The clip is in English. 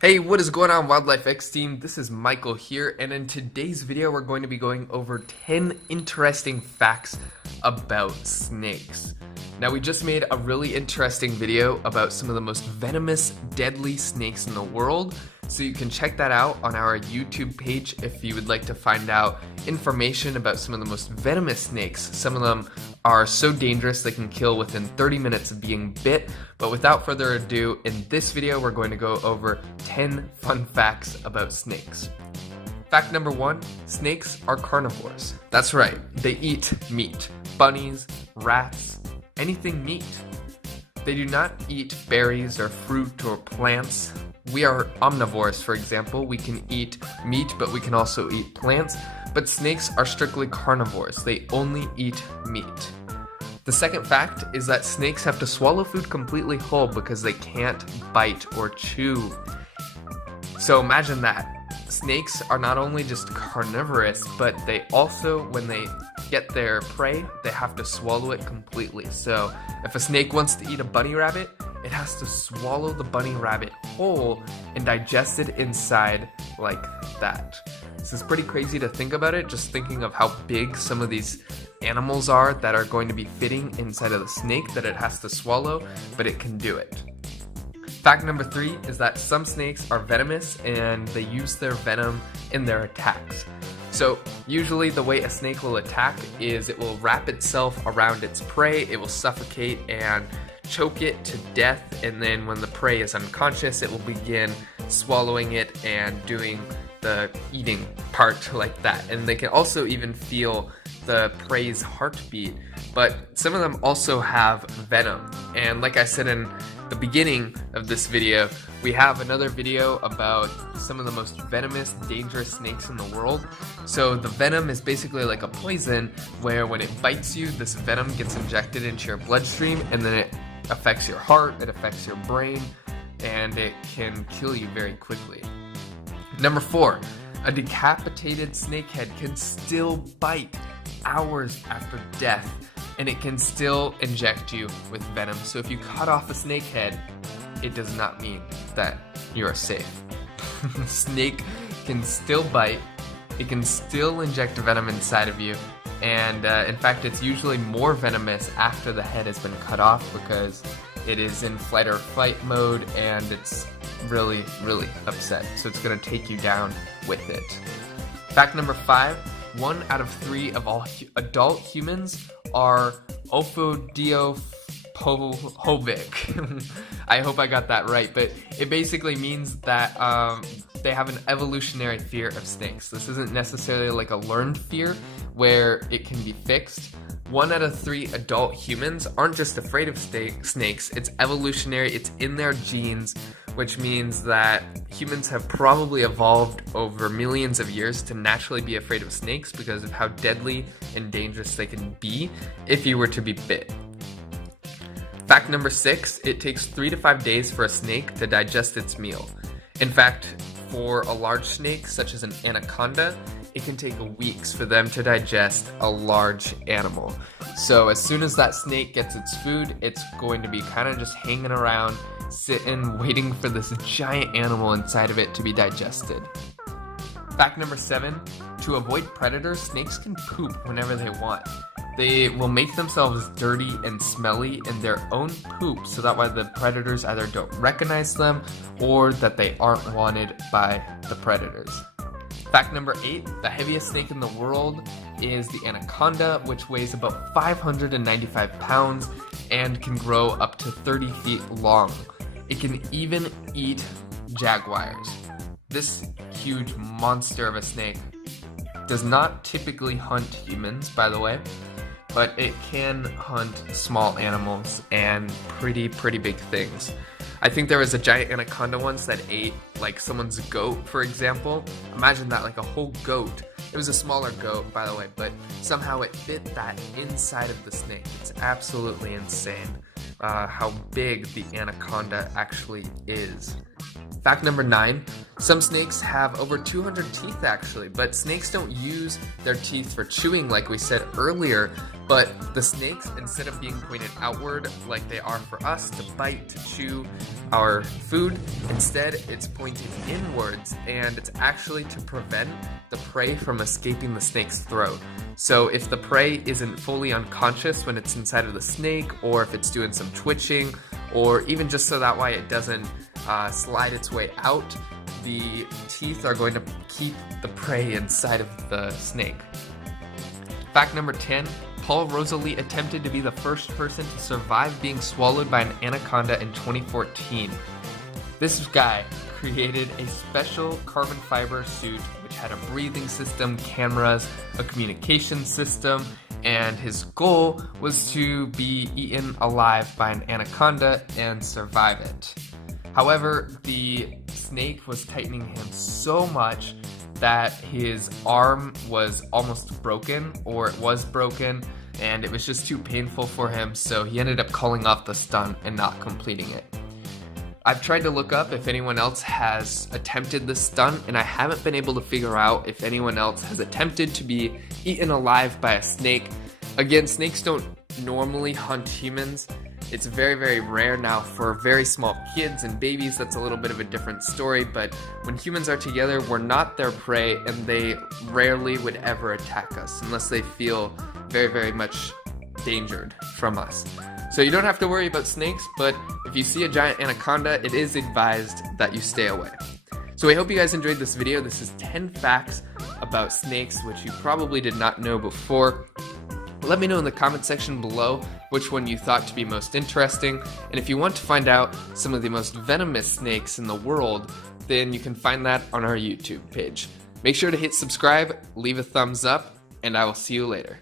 Hey, what is going on, Wildlife X team? This is Michael here, and in today's video we're going to be going over 10 interesting facts about snakes. Now, we just made a really interesting video about some of the most venomous, deadly snakes in the world, so you can check that out on our YouTube page if you would like to find out information about some of the most venomous snakes. Some of them are so dangerous they can kill within 30 minutes of being bit. But without further ado, in this video we're going to go over 10 fun facts about snakes. Fact number 1, snakes are carnivores. That's right, they eat meat. Bunnies, rats, anything meat. They do not eat berries or fruit or plants. We are omnivores, for example. We can eat meat, but we can also eat plants. But snakes are strictly carnivores. They only eat meat. The second fact is that snakes have to swallow food completely whole because they can't bite or chew. So imagine that. Snakes are not only just carnivorous, but they also, when they get their prey, they have to swallow it completely. So if a snake wants to eat a bunny rabbit, it has to swallow the bunny rabbit whole and digest it inside like that. This is pretty crazy to think about it, just thinking of how big some of these animals are that are going to be fitting inside of the snake that it has to swallow, but it can do it. Fact number 3 is that some snakes are venomous and they use their venom in their attacks. So usually the way a snake will attack is it will wrap itself around its prey, it will suffocate and choke it to death, and then when the prey is unconscious it will begin swallowing it and doing the eating part like that. And they can also even feel the prey's heartbeat, but some of them also have venom. And like I said in the beginning of this video, we have another video about some of the most venomous, dangerous snakes in the world. So the venom is basically like a poison where when it bites you, this venom gets injected into your bloodstream and then it affects your heart, it affects your brain, and it can kill you very quickly. Number 4, a decapitated snakehead can still bite hours after death, and it can still inject you with venom. So if you cut off a snake head, it does not mean that you are safe. Snake can still bite, it can still inject venom inside of you, and in fact it's usually more venomous after the head has been cut off because it is in flight or fight mode and it's really upset, so it's going to take you down with it. Fact number 5, 1 out of 3 of all adult humans are ophidiophobia. I hope I got that right, but it basically means that they have an evolutionary fear of snakes. This isn't necessarily like a learned fear where it can be fixed. 1 out of 3 adult humans aren't just afraid of snakes, it's evolutionary, it's in their genes, which means that humans have probably evolved over millions of years to naturally be afraid of snakes because of how deadly and dangerous they can be if you were to be bit. Fact number 6, it takes 3 to 5 days for a snake to digest its meal. In fact, for a large snake, such as an anaconda, it can take weeks for them to digest a large animal. So as soon as that snake gets its food, it's going to be kind of just hanging around, sitting, waiting for this giant animal inside of it to be digested. Fact number 7, to avoid predators, snakes can poop whenever they want. They will make themselves dirty and smelly in their own poop so that way the predators either don't recognize them or that they aren't wanted by the predators. Fact number 8, the heaviest snake in the world is the anaconda, which weighs about 595 pounds and can grow up to 30 feet long. It can even eat jaguars. This huge monster of a snake does not typically hunt humans, by the way, but it can hunt small animals and pretty big things. I think there was a giant anaconda once that ate like someone's goat, for example. Imagine that, like a whole goat. It was a smaller goat, by the way, but somehow it fit that inside of the snake. It's absolutely insane how big the anaconda actually is. Fact number 9, Some snakes have over 200 teeth actually, but snakes don't use their teeth for chewing like we said earlier, but the snakes, instead of being pointed outward like they are for us to bite, to chew our food, instead it's pointing inwards, and it's actually to prevent the prey from escaping the snake's throat. So if the prey isn't fully unconscious when it's inside of the snake, or if it's doing some twitching, or even just so that way it doesn't slide its way out, the teeth are going to keep the prey inside of the snake. Fact number 10, Paul Rosalie attempted to be the first person to survive being swallowed by an anaconda in 2014. This guy created a special carbon fiber suit which had a breathing system, cameras, a communication system, and his goal was to be eaten alive by an anaconda and survive it. However, the snake was tightening him so much that his arm was almost broken, or it was broken, and it was just too painful for him, so he ended up calling off the stunt and not completing it. I've tried to look up if anyone else has attempted this stunt, and I haven't been able to figure out if anyone else has attempted to be eaten alive by a snake. Again, snakes don't normally hunt humans. It's very, very rare now. For very small kids and babies, that's a little bit of a different story, but when humans are together, we're not their prey, and they rarely would ever attack us unless they feel very, very much endangered from us. So you don't have to worry about snakes, but if you see a giant anaconda, it is advised that you stay away. So I hope you guys enjoyed this video. This is 10 facts about snakes, which you probably did not know before. Let me know in the comment section below which one you thought to be most interesting, and if you want to find out some of the most venomous snakes in the world, then you can find that on our YouTube page. Make sure to hit subscribe, leave a thumbs up, and I will see you later.